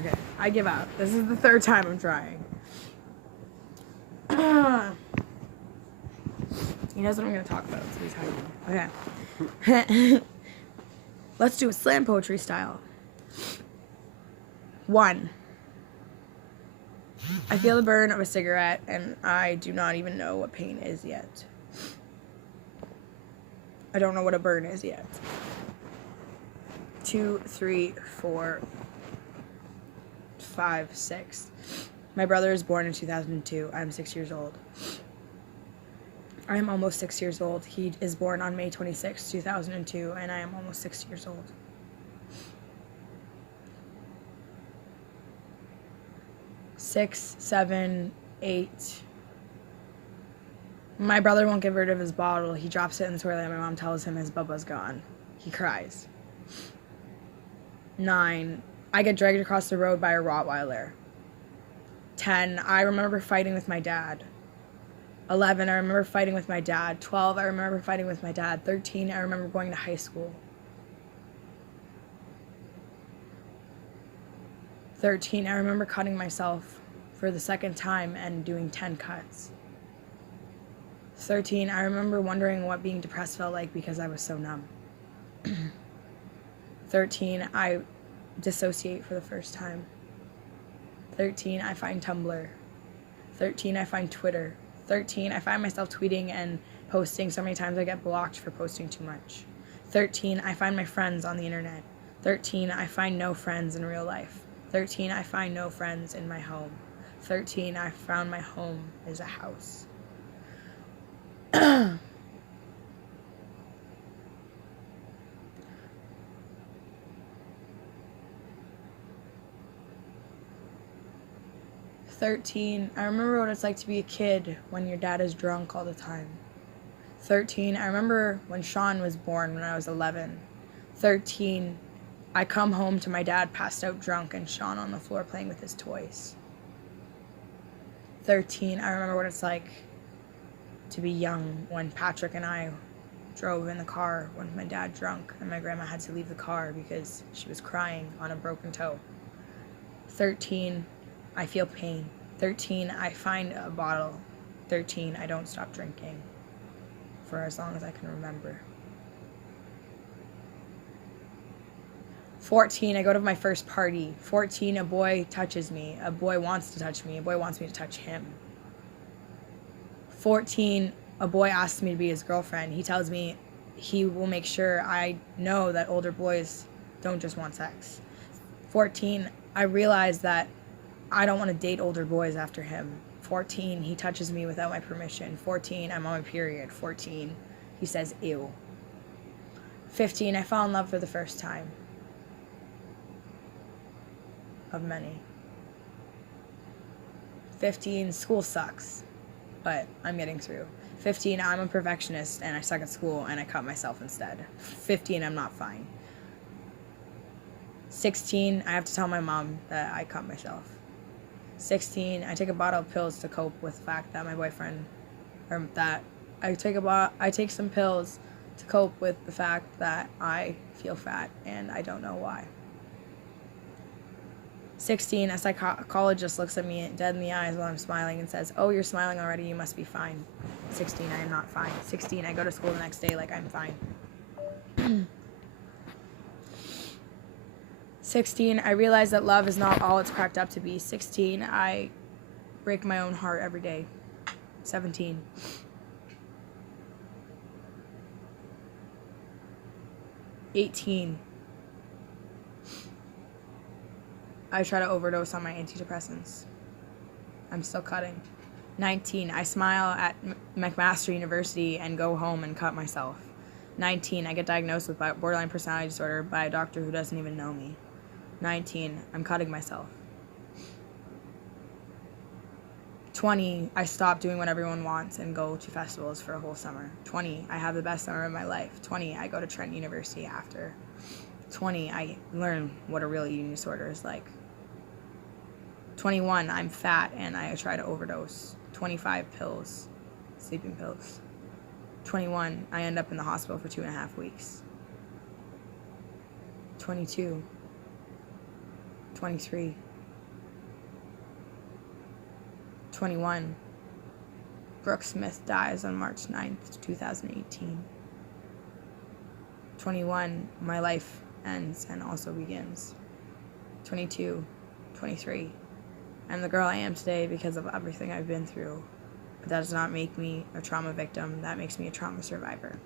Okay, I give up. This is the third time I'm trying. He knows what I'm going to talk about, so he's hiding. Okay. Let's do a slam poetry style. 1. I feel the burn of a cigarette, and I do not even know what pain is yet. I don't know what a burn is yet. 2, 3, 4, 5, 6. My brother is born in 2002. I'm 6 years old. I am almost 6 years old. He is born on May 26, 2002, and I am almost 6 years old. 6, 7, 8. My brother won't get rid of his bottle. He drops it in the toilet, and my mom tells him his bubba's gone. He cries. 9. I get dragged across the road by a Rottweiler. 10. I remember fighting with my dad. 11. I remember fighting with my dad. 12. I remember fighting with my dad. 13. I remember going to high school. 13. I remember cutting myself for the second time and doing 10 cuts. 13. I remember wondering what being depressed felt like because I was so numb. 13. I dissociate for the first time. 13. I find Tumblr. 13. I find Twitter. 13. I find myself tweeting and posting so many times I get blocked for posting too much. 13. I find my friends on the internet. 13. I find no friends in real life. 13. I find no friends in my home. 13. I found my home is a house. 13. I remember what it's like to be a kid when your dad is drunk all the time. 13. I remember when Sean was born when I was 11. 13. I come home to my dad passed out drunk and Sean on the floor playing with his toys. 13. I remember what it's like to be young when Patrick and I drove in the car when my dad drunk and my grandma had to leave the car because she was crying on a broken toe. 13. I feel pain. 13. I find a bottle. 13. I don't stop drinking for as long as I can remember. 14. I go to my first party. 14. A boy touches me. A boy wants to touch me. A boy wants me to touch him. 14. A boy asks me to be his girlfriend. He tells me he will make sure I know that older boys don't just want sex. 14. I realize that I don't want to date older boys after him. 14. He touches me without my permission. 14. I'm on my period. 14. He says ew. 15. I fall in love for the first time. Of many. 15. School sucks, but I'm getting through. 15. I'm a perfectionist and I suck at school and I cut myself instead. 15. I'm not fine. 16. I have to tell my mom that I cut myself. 16. I take a bottle of pills to cope with the fact that my boyfriend, or that I take some pills to cope with the fact that I feel fat and I don't know why. 16. A psychologist looks at me dead in the eyes while I'm smiling and says, "Oh, you're smiling already, you must be fine." 16. I am not fine. 16. I go to school the next day like I'm fine. 16. I realize that love is not all it's cracked up to be. 16. I break my own heart every day. 17. 18. I try to overdose on my antidepressants. I'm still cutting. 19. I smile at McMaster University and go home and cut myself. 19. I get diagnosed with borderline personality disorder by a doctor who doesn't even know me. 19. I'm cutting myself. 20. I stop doing what everyone wants and go to festivals for a whole summer. 20. I have the best summer of my life. 20. I go to Trent University after. 20. I learn what a real eating disorder is like. 21. I'm fat and I try to overdose. 25 pills. Sleeping pills. 21. I end up in the hospital for 2.5 weeks. 22. 23. 21, Brooke Smith dies on March 9th, 2018. 21, my life ends and also begins. 22, 23, I'm the girl I am today because of everything I've been through. But that does not make me a trauma victim. That makes me a trauma survivor.